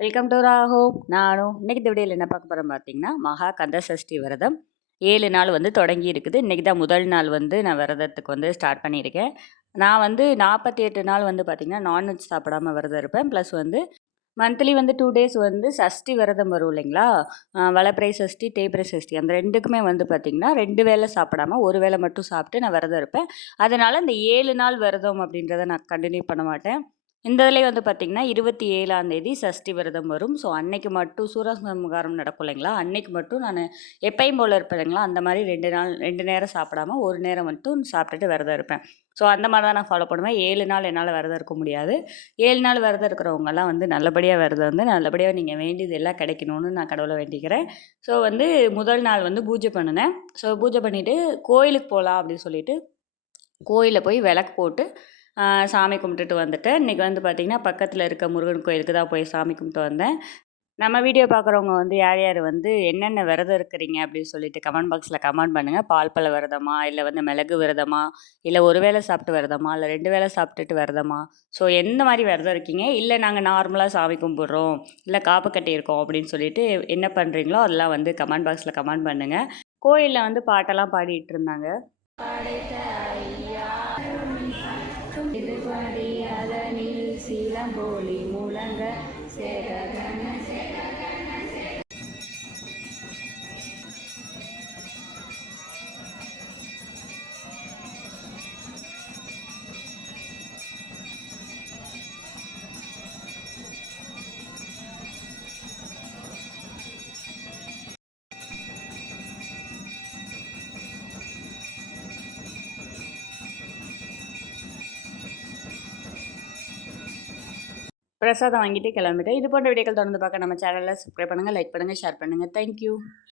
Welcome to ராஹோ. நானும் இன்னைக்கு இந்த வீடியோவில் என்ன பார்க்க போகிறேன் பார்த்தீங்கன்னா, மகா கந்த சஷ்டி விரதம் 7 நாள் வந்து தொடங்கி இருக்குது. இன்றைக்கி தான் முதல் நாள் வந்து நான் விரதத்துக்கு வந்து ஸ்டார்ட் பண்ணியிருக்கேன். நான் வந்து 48 நாள் வந்து பார்த்திங்கன்னா நான்வெஜ் சாப்பிடாம விரதம் இருப்பேன். ப்ளஸ் வந்து மந்த்லி வந்து 2 டேஸ் வந்து சஷ்டி விரதம் வரும் இல்லைங்களா? வளப்பிறை சஷ்டி, தேய்பிறை சஷ்டி அந்த 2க்குமே வந்து பார்த்திங்கன்னா 2 வேளை சாப்பிடாம 1 வேளை மட்டும் சாப்பிட்டு நான் விரதம் இருப்பேன். அதனால் இந்த 7 நாள் விரதம் அப்படின்றத நான் கண்டினியூ பண்ண மாட்டேன். இந்த இதிலே வந்து பார்த்திங்கன்னா 27ஆம் தேதி சஷ்டி விரதம் வரும். ஸோ அன்னைக்கு மட்டும் சூரசம்ஹாரம் நடக்கும் இல்லைங்களா? அன்னைக்கு மட்டும் நான் எப்பயும் போல் இருப்பேன் இல்லைங்களா? அந்த மாதிரி 2 நாள் 2 நேரம் சாப்பிடாம 1 நேரம் மட்டும் சாப்பிட்டுட்டு விரதம் இருப்பேன். ஸோ அந்த மாதிரி தான் நான் ஃபாலோ பண்ணுவேன். 7 நாள் என்னால் விரதம் இருக்க முடியாது. 7 நாள் விரதம் இருக்கிறவங்கலாம் வந்து நல்லபடியாக விரதம் வந்து நல்லபடியாக நீங்கள் வேண்டியது எல்லாம் கிடைக்கணும்னு நான் கடவுளை வேண்டிக்கிறேன். ஸோ வந்து முதல் நாள் வந்து பூஜை பண்ணினேன். ஸோ பூஜை பண்ணிவிட்டு கோயிலுக்கு போகலாம் அப்படின்னு சொல்லிட்டு கோயிலில் போய் விளக்கு போட்டு சாமி கும்பிட்டுட்டு வந்துட்டேன். இன்றைக்கி வந்து பார்த்திங்கன்னா பக்கத்தில் இருக்க முருகன் கோயிலுக்கு தான் போய் சாமி கும்பிட்டு வந்தேன். நம்ம வீடியோ பார்க்குறவங்க வந்து யார் யார் வந்து என்னென்ன விரதம் இருக்கிறீங்க அப்படின்னு சொல்லிட்டு கமெண்ட் பாக்ஸில் கமெண்ட் பண்ணுங்கள். பால் பழ விரதமா, இல்லை வந்து மிளகு விரதமா, இல்லை ஒரு வேளை சாப்பிட்டு விரதமா, இல்லை 2 வேளை சாப்பிட்டுட்டு விரதமா? ஸோ எந்த மாதிரி விரதம் இருக்கீங்க? இல்லை நாங்கள் நார்மலாக சாமி கும்பிட்றோம், இல்லை காப்பு கட்டியிருக்கோம் அப்படின்னு சொல்லிட்டு என்ன பண்ணுறீங்களோ அதெல்லாம் வந்து கமெண்ட் பாக்ஸில் கமெண்ட் பண்ணுங்கள். கோயிலில் வந்து பாட்டெல்லாம் பாடிட்டு இருந்தாங்க. சீலம்போலி முழங்க சேககன பிரசாதம் வாங்கிட்டு கிளம்பிட்டேன். இது போன்ற வீடியோக்கள் தொடர்ந்து பார்க்க நம்ம சேனலில் சப்ஸ்கிரைப் பண்ணுங்கள், லைக் பண்ணுங்கள், ஷேர் பண்ணுங்கள். தேங்க்யூ.